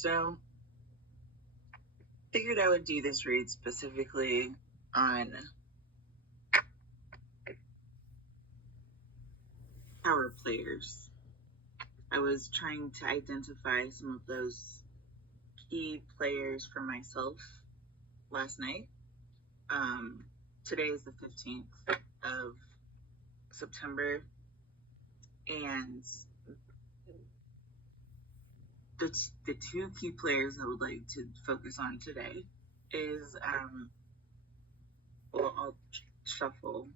So, figured I would do this read specifically on power players. I was trying to identify some of those key players for myself last night. Today is the 15th of September, and the two key players I would like to focus on today is, well, I'll shuffle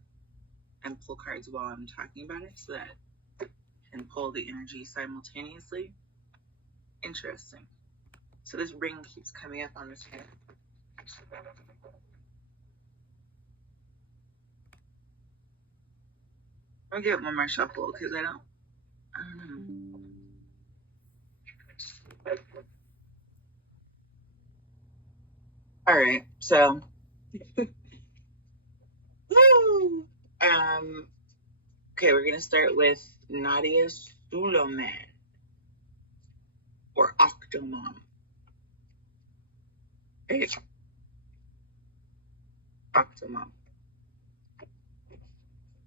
and pull cards while I'm talking about it so that I can pull the energy simultaneously. Interesting. So this ring keeps coming up on the screen. I'll get one more shuffle because I don't know. All right, so okay, we're gonna start with Nadya Suleman or Octomom. Right? Octomom.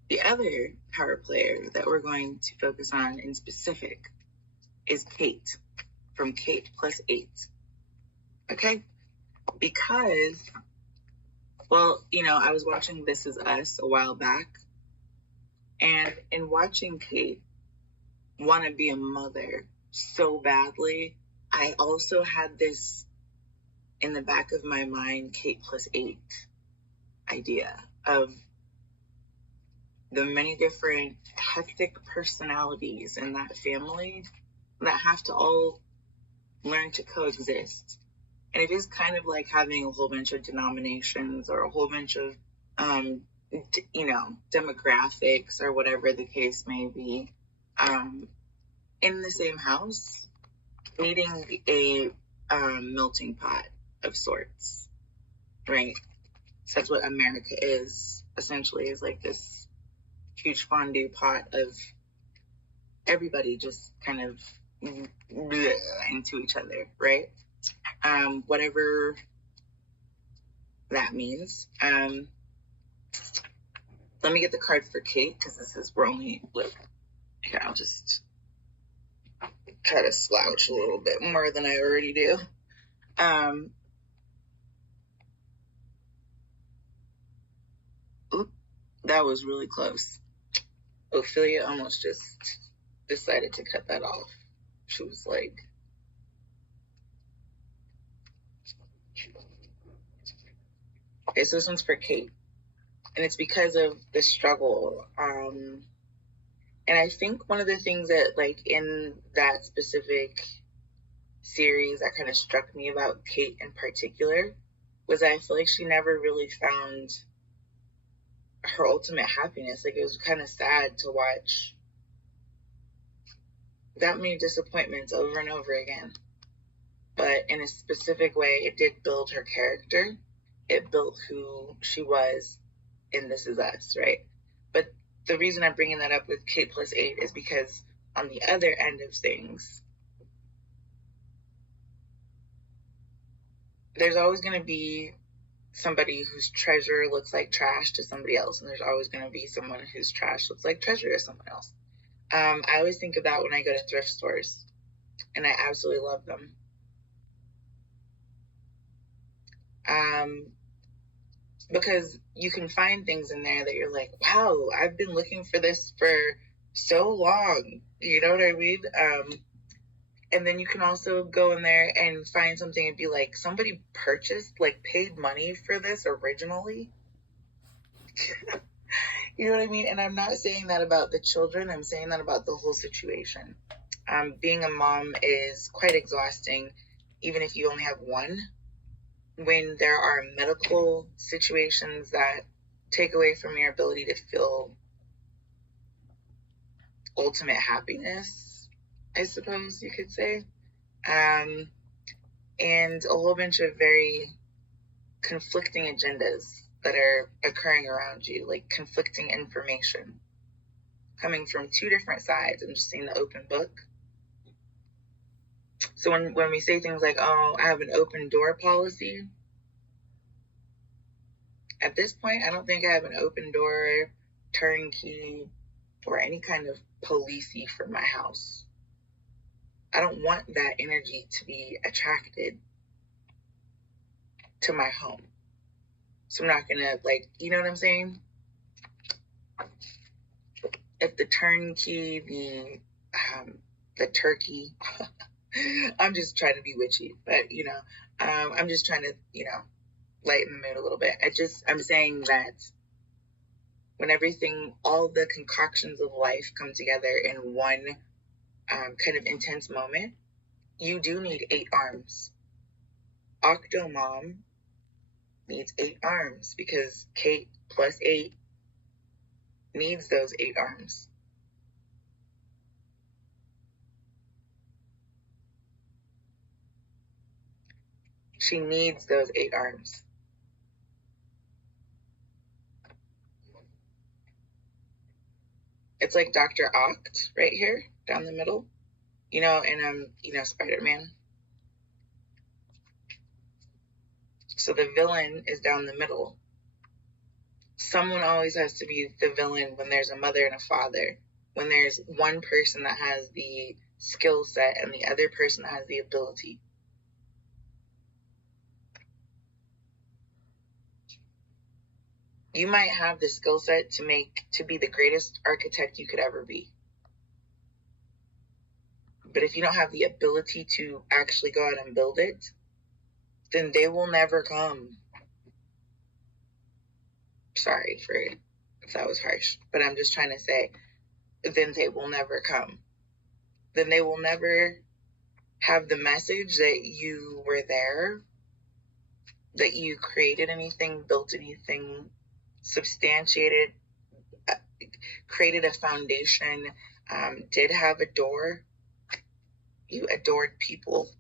The other power player that we're going to focus on in specific is Kate from Kate plus 8. Okay? Because, well, I was watching This Is Us a while back, and in watching Kate want to be a mother so badly, I also had this in the back of my mind, Kate plus 8 idea of the many different hectic personalities in that family that have to all learn to coexist. And it is kind of like having a whole bunch of denominations or a whole bunch of, demographics or whatever the case may be, in the same house, needing a melting pot of sorts, right? So that's what America is, essentially, is like this huge fondue pot of everybody just kind of into each other, right? Whatever that means. Let me get the card for Kate, because we're only, here, I'll just try to slouch a little bit more than I already do. That was really close. Ophelia almost just decided to cut that off. She was like, okay, so this one's for Kate. And it's because of the struggle. And I think one of the things that, in that specific series that kind of struck me about Kate in particular was that I feel like she never really found her ultimate happiness. It was kind of sad to watch that many disappointments over and over again. But in a specific way, it did build her character. It built who she was in This Is Us, right? But the reason I'm bringing that up with Kate plus 8 is because on the other end of things, there's always going to be somebody whose treasure looks like trash to somebody else, and there's always going to be someone whose trash looks like treasure to someone else. I always think of that when I go to thrift stores, and I absolutely love them. Because you can find things in there that you're like, wow, I've been looking for this for so long. You know what I mean? And then you can also go in there and find something and be like, somebody purchased, paid money for this originally. You know what I mean? And I'm not saying that about the children. I'm saying that about the whole situation. Being a mom is quite exhausting, even if you only have one. When there are medical situations that take away from your ability to feel ultimate happiness, I suppose you could say. And a whole bunch of very conflicting agendas that are occurring around you, conflicting information coming from two different sides. I'm just seeing the open book. So when we say things like, oh, I have an open door policy, at this point, I don't think I have an open door, turnkey, or any kind of policey for my house. I don't want that energy to be attracted to my home. So I'm not gonna, like, you know what I'm saying? If the turnkey, the turkey, I'm just trying to be witchy, but, you know, I'm just trying to, you know, lighten the mood a little bit. I'm saying that when everything, all the concoctions of life come together in one kind of intense moment, you do need 8 arms. Octomom needs 8 arms because Kate plus 8 needs those 8 arms. She needs those 8 arms. It's like Dr. Oct right here down the middle, you know, and you know, Spider-Man. So the villain is down the middle. Someone always has to be the villain when there's a mother and a father, when there's one person that has the skill set and the other person that has the ability. You might have the skill set to be the greatest architect you could ever be. But if you don't have the ability to actually go out and build it, then they will never come. Sorry if that was harsh, but I'm just trying to say, then they will never come. Then they will never have the message that you were there, that you created anything, built anything, substantiated, created a foundation, did have a door. You adored people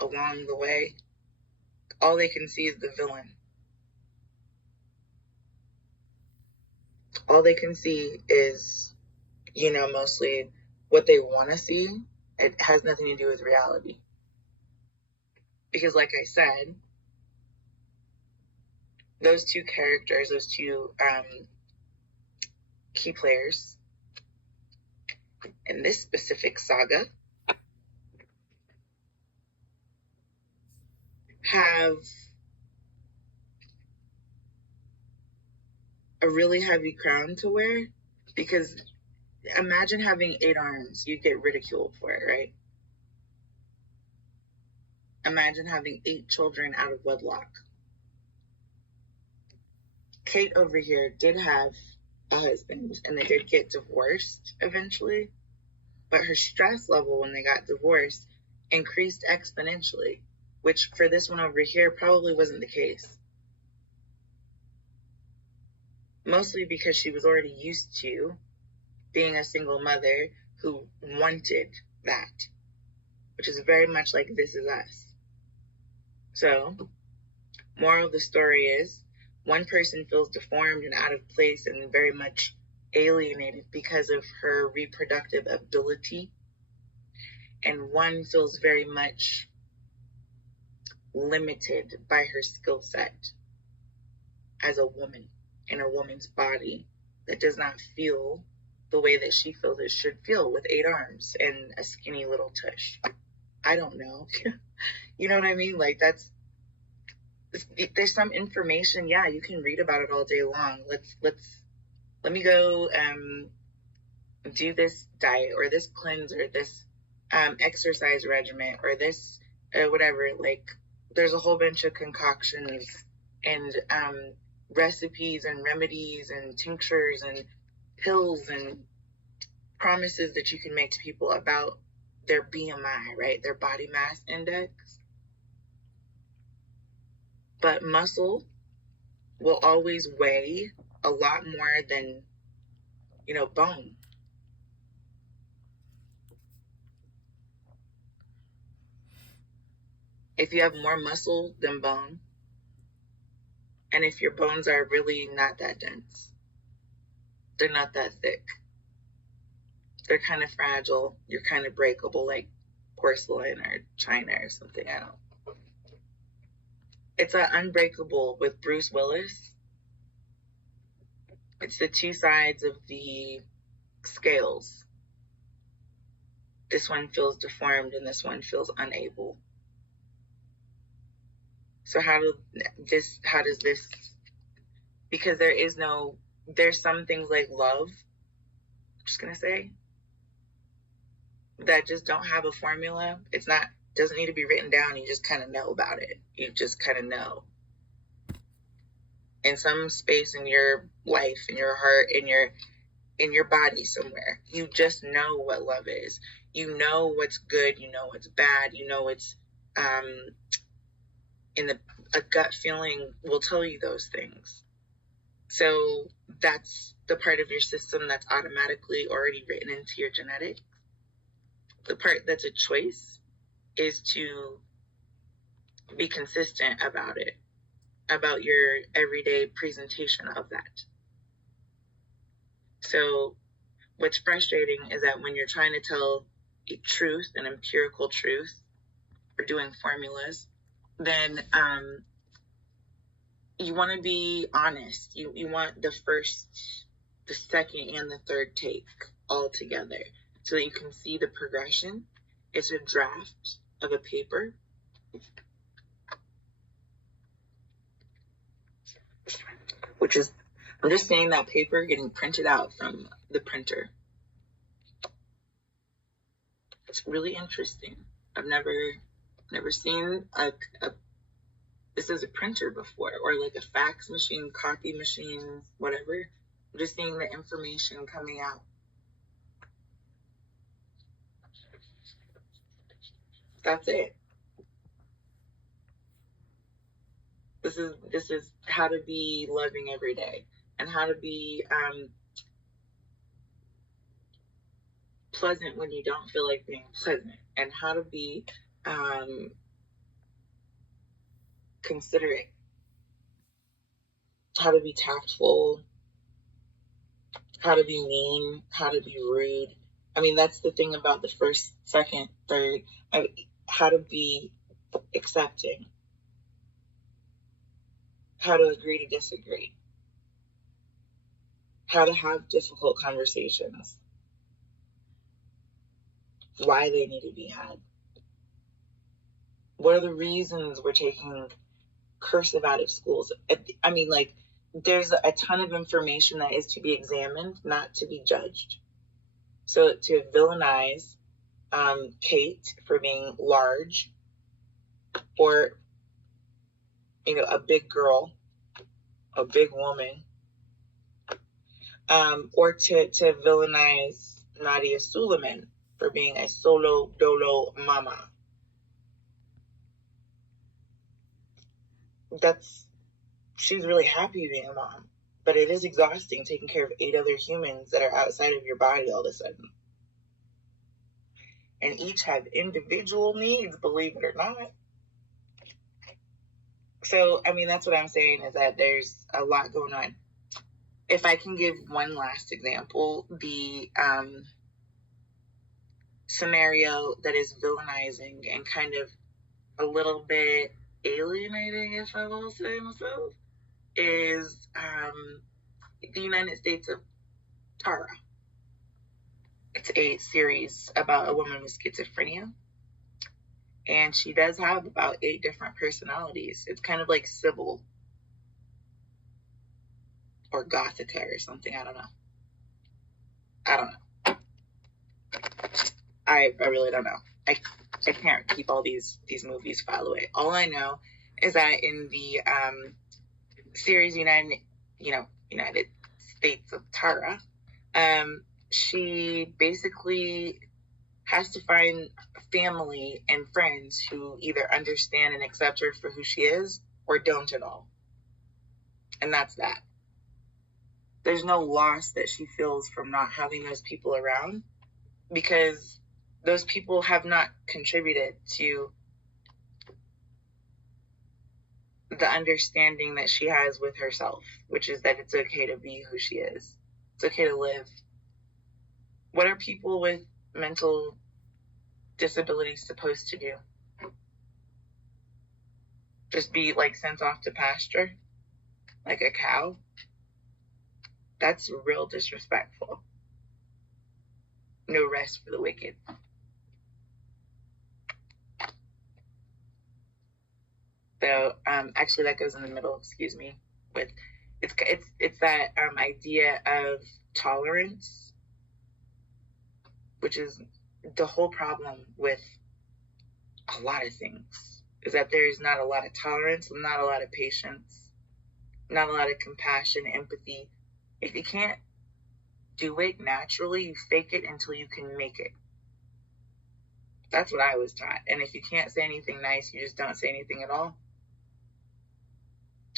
along the way. All they can see is the villain. All they can see is, you know, mostly what they want to see. It has nothing to do with reality. Because like I said, those 2 characters, those 2 key players in this specific saga have a really heavy crown to wear, because imagine having 8 arms. You'd get ridiculed for it, right? Imagine having 8 children out of wedlock. Kate over here did have a husband, and they did get divorced eventually, but her stress level when they got divorced increased exponentially, which for this one over here probably wasn't the case. Mostly because she was already used to being a single mother who wanted that, which is very much like This Is Us. So, moral of the story is, one person feels deformed and out of place and very much alienated because of her reproductive ability, and one feels very much limited by her skill set as a woman in a woman's body that does not feel the way that she feels it should feel with 8 arms and a skinny little tush. I don't know. You know what I mean? Like, there's some information. Yeah, you can read about it all day long. Let me go do this diet or this cleanse or this exercise regimen or this whatever. Like, there's a whole bunch of concoctions and recipes and remedies and tinctures and pills and promises that you can make to people about their BMI, right? Their body mass index. But muscle will always weigh a lot more than, you know, bone. If you have more muscle than bone, and if your bones are really not that dense, they're not that thick, they're kind of fragile, you're kind of breakable, like porcelain or china or something. I don't. It's Unbreakable with Bruce Willis. It's the two sides of the scales. This one feels deformed and this one feels unable. So how does this, because there's some things like love, I'm just gonna say, that just don't have a formula. Doesn't need to be written down. You just kind of know about it. You just kind of know. In some space in your life, in your heart, in your body somewhere, you just know what love is. You know what's good. You know what's bad. You know it's a gut feeling will tell you those things. So that's the part of your system that's automatically already written into your genetics. The part that's a choice is to be consistent about it, about your everyday presentation of that. So what's frustrating is that when you're trying to tell a truth, an empirical truth, or doing formulas, then you want to be honest. You want the first, the second, and the third take all together so that you can see the progression. It's a draft of a paper. Which is, I'm just saying, that paper getting printed out from the printer. It's really interesting. I've never seen this as a printer before, or like a fax machine, copy machine, whatever. I'm just seeing the information coming out. That's it. This is how to be loving every day, and how to be pleasant when you don't feel like being pleasant, and how to be considerate, how to be tactful, how to be mean, how to be rude. I mean, that's the thing about the first, second, third, how to be accepting, how to agree to disagree, how to have difficult conversations, why they need to be had. What are the reasons we're taking cursive out of schools? I mean, like, there's a ton of information that is to be examined, not to be judged. So to villainize Kate for being large, or, a big girl, a big woman, or to villainize Nadya Suleman for being a solo dolo mama. She's really happy being a mom, but it is exhausting taking care of 8 other humans that are outside of your body all of a sudden. And each have individual needs, believe it or not. So, I mean, that's what I'm saying, is that there's a lot going on. If I can give one last example, the scenario that is villainizing and kind of a little bit alienating, if I will say myself, is the United States of Cara. It's a series about a woman with schizophrenia, and she does have about 8 different personalities. It's kind of like Sybil or Gothica or something. I don't know. I really don't know. I can't keep all these movies file away. All I know is that in the series United States of Cara, she basically has to find family and friends who either understand and accept her for who she is or don't at all. And that's that. There's no loss that she feels from not having those people around, because those people have not contributed to the understanding that she has with herself, which is that it's okay to be who she is. It's okay to live. What are people with mental disability supposed to do? Just be like sent off to pasture like a cow? That's real disrespectful. No rest for the wicked. So actually that goes in the middle, excuse me, with it's that idea of tolerance, which is the whole problem with a lot of things, is that there's not a lot of tolerance, not a lot of patience, not a lot of compassion, empathy. If you can't do it naturally, you fake it until you can make it. That's what I was taught. And if you can't say anything nice, you just don't say anything at all.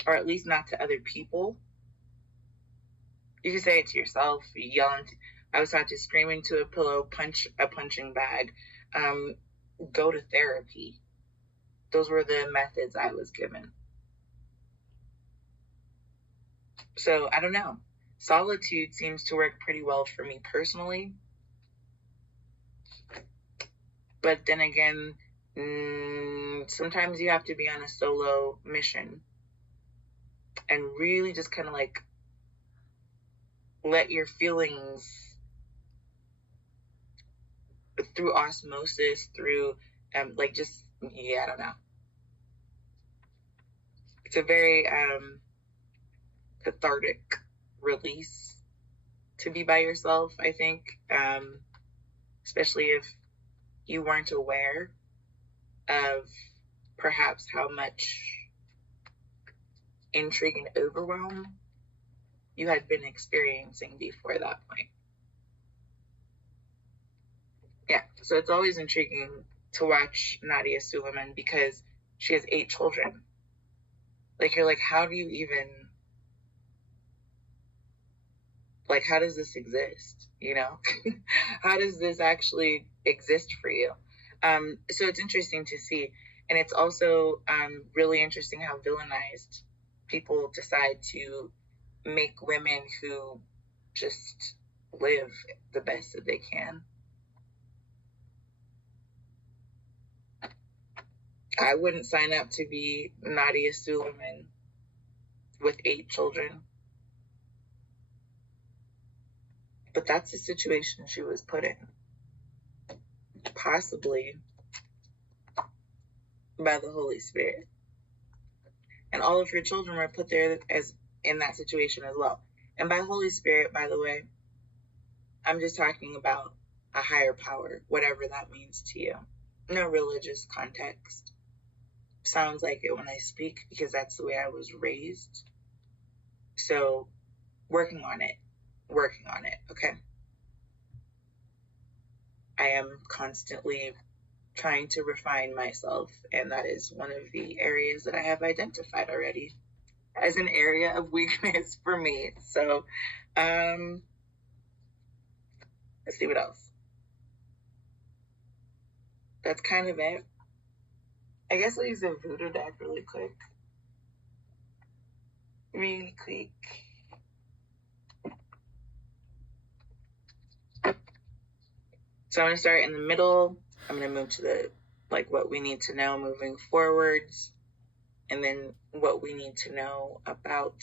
Or at least not to other people. You can say it to yourself, yell. I was taught to scream into a pillow, punch a punching bag, go to therapy. Those were the methods I was given. So I don't know. Solitude seems to work pretty well for me personally. But then again, sometimes you have to be on a solo mission and really just kind of like let your feelings through osmosis, through like just, yeah, I don't know. It's a very cathartic release to be by yourself, I think, especially if you weren't aware of perhaps how much intrigue and overwhelm you had been experiencing before that point. Yeah, so it's always intriguing to watch Nadya Suleman because she has 8 children. Like, you're like, how do you even, like, how does this exist, you know? How does this actually exist for you? So it's interesting to see. And it's also really interesting how villainized people decide to make women who just live the best that they can. I wouldn't sign up to be Nadya Suleman with 8 children. But that's the situation she was put in. Possibly by the Holy Spirit. And all of her children were put there as in that situation as well. And by Holy Spirit, by the way, I'm just talking about a higher power, whatever that means to you. No religious context. Sounds like it when I speak because that's the way I was raised. So, working on it, okay? I am constantly trying to refine myself, and that is one of the areas that I have identified already as an area of weakness for me. So, let's see what else. That's kind of it. I guess I'll use the voodoo deck really quick. So I'm going to start in the middle. I'm going to move to the, like, what we need to know moving forwards. And then what we need to know about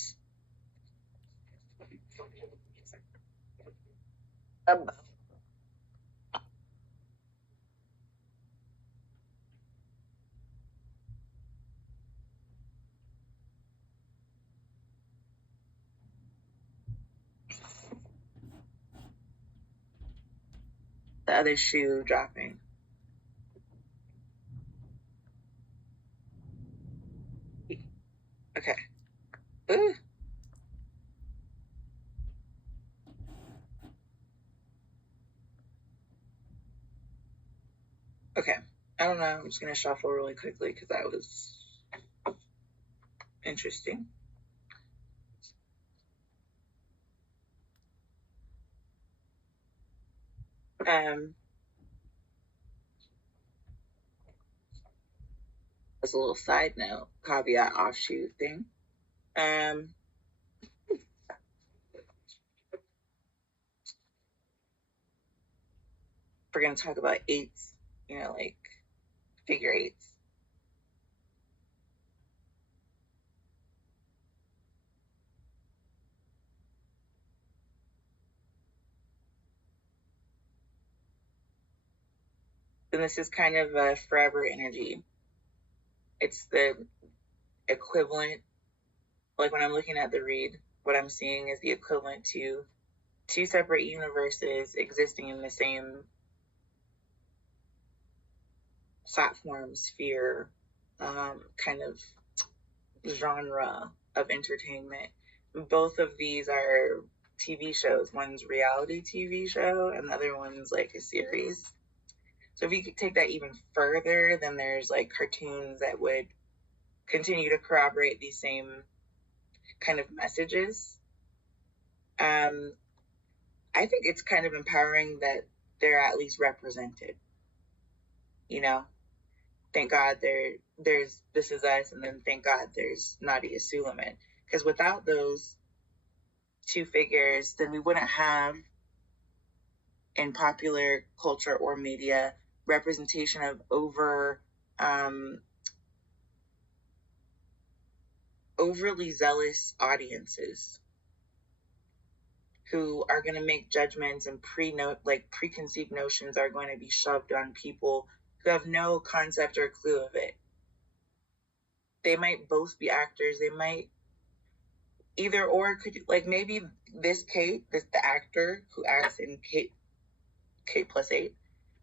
the other shoe dropping. Okay. Ooh. Okay. I don't know. I'm just going to shuffle really quickly because that was interesting. As a little side note, caveat, offshoot thing. If we're going to talk about 8s like figure eights. And this is kind of a forever energy. It's the equivalent, like when I'm looking at the read, what I'm seeing is the equivalent to two separate universes existing in the same platform, sphere, kind of genre of entertainment. Both of these are TV shows. One's reality TV show and the other one's like a series. So if you could take that even further, then there's like cartoons that would continue to corroborate these same kind of messages. I think it's kind of empowering that they're at least represented. Thank God there's This Is Us, and then thank God there's Nadya Suleman. Because without those two figures, then we wouldn't have in popular culture or media representation of overly zealous audiences who are going to make judgments and preconceived notions are going to be shoved on people who have no concept or clue of it. They might both be actors. They might either or could, like, maybe this Kate, the actor who acts in Kate plus 8,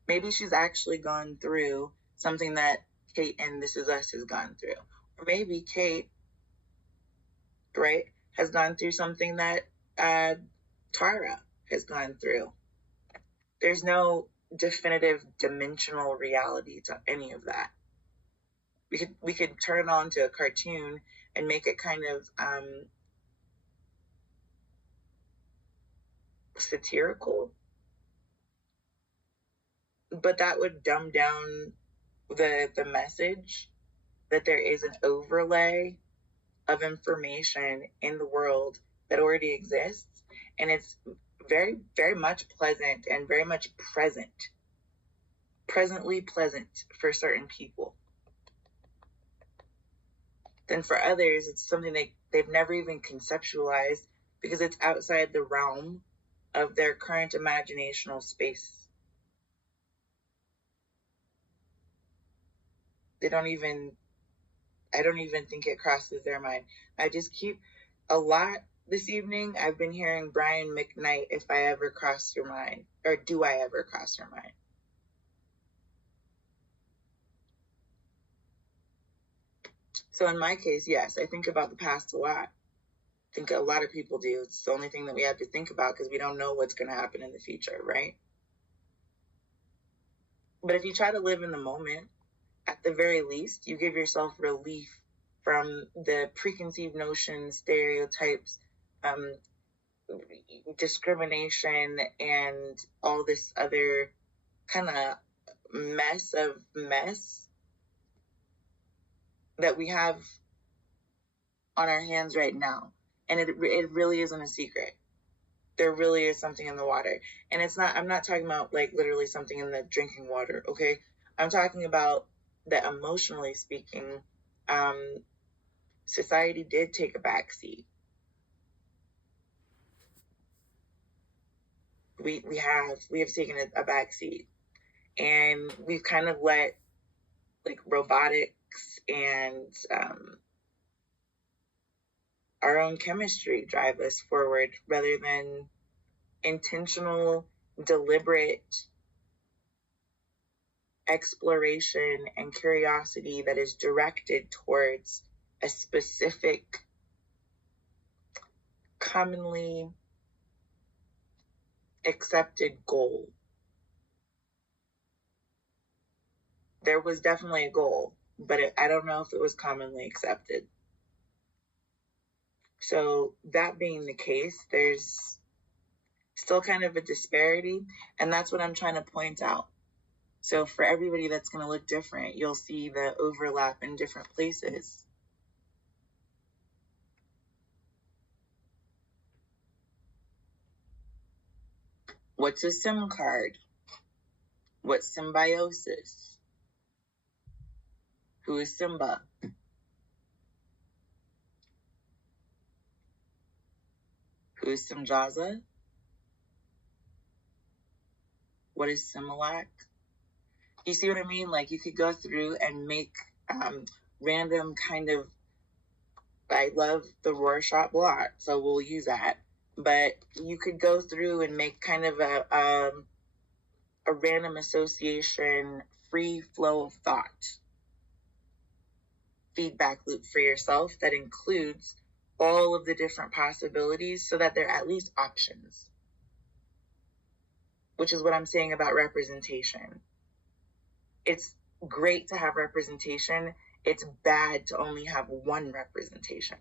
maybe she's actually gone through something that Kate and This Is Us has gone through. Or maybe Kate, right, has gone through something that Cara has gone through. There's no definitive dimensional reality to any of that. We could turn it on to a cartoon and make it kind of satirical, but that would dumb down the message that there is an overlay of information in the world that already exists, and it's very, very much pleasant and very much presently pleasant for certain people. Then for others, it's something they've never even conceptualized because it's outside the realm of their current imaginational space. I don't even think it crosses their mind. I just keep a lot this evening. I've been hearing Brian McKnight, if I ever cross your mind, or do I ever cross your mind? So in my case, yes, I think about the past a lot. I think a lot of people do. It's the only thing that we have to think about because we don't know what's going to happen in the future, right? But if you try to live in the moment, at the very least, you give yourself relief from the preconceived notions, stereotypes, discrimination, and all this other kind of mess that we have on our hands right now. And it really isn't a secret. There really is something in the water. And I'm not talking about like literally something in the drinking water, okay? I'm talking about that emotionally speaking, society did take a backseat. We have taken a backseat, and we've kind of let like robotics and our own chemistry drive us forward rather than intentional, deliberate exploration and curiosity that is directed towards a specific, commonly accepted goal. There was definitely a goal, but I don't know if it was commonly accepted. So that being the case, there's still kind of a disparity, and that's what I'm trying to point out. So for everybody that's going to look different, you'll see the overlap in different places. What's a SIM card? What's symbiosis? Who is Simba? Who is Simjaza? What is Similac? You see what I mean? Like, you could go through and make random kind of, I love the Rorschach blot, so we'll use that. But you could go through and make kind of a random association, free flow of thought feedback loop for yourself that includes all of the different possibilities so that there are at least options, which is what I'm saying about representation. It's great to have representation. It's bad to only have one representation.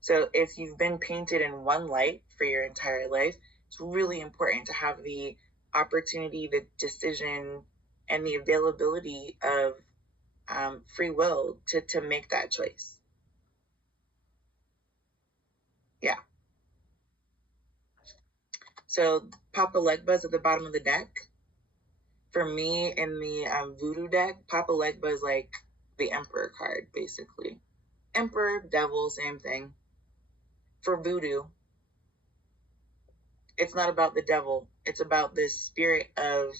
So if you've been painted in one light for your entire life, it's really important to have the opportunity, the decision, and the availability of free will to make that choice. Yeah. So Papa Legba's at the bottom of the deck. For me, in the Voodoo deck, Papa Legba is like the Emperor card, basically. Emperor, Devil, same thing. For Voodoo, it's not about the devil. It's about this spirit of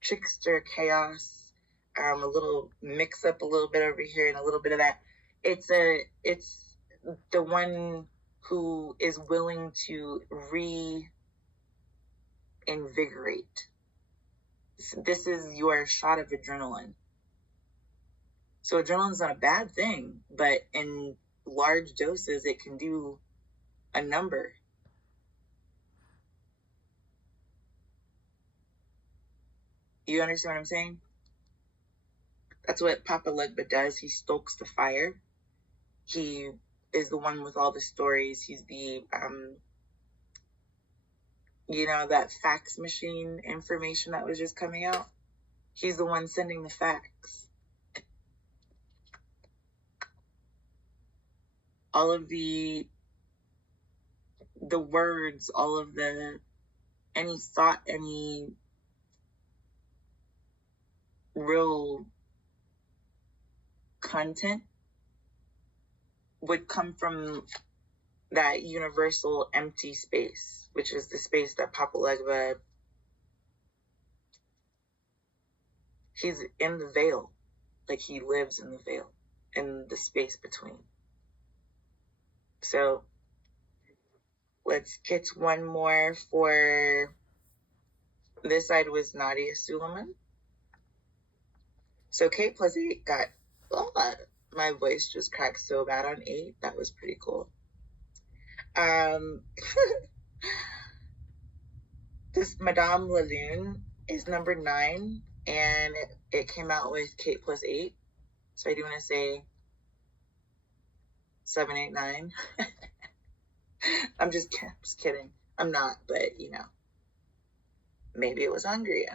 trickster chaos, a little mix up a little bit over here and a little bit of that. It's the one who is willing to reinvigorate. This is your shot of adrenaline. So adrenaline's not a bad thing, but in large doses, it can do a number. You understand what I'm saying? That's what Papa Legba does. He stokes the fire. He is the one with all the stories. He's the, that fax machine information that was just coming out. He's the one sending the fax. All of the words, all of any thought, any real content would come from that universal empty space, which is the space that Papa Legba, he's in the veil. Like, he lives in the veil, in the space between. So let's get one more for this side. Was Nadya Suleman. So K plus 8 got, my voice just cracked so bad on 8. That was pretty cool. This Madame Laloon is number 9, and it came out with K plus 8. So I do want to say 7, 8, 9. I'm just kidding. I'm not, but maybe it was hungry.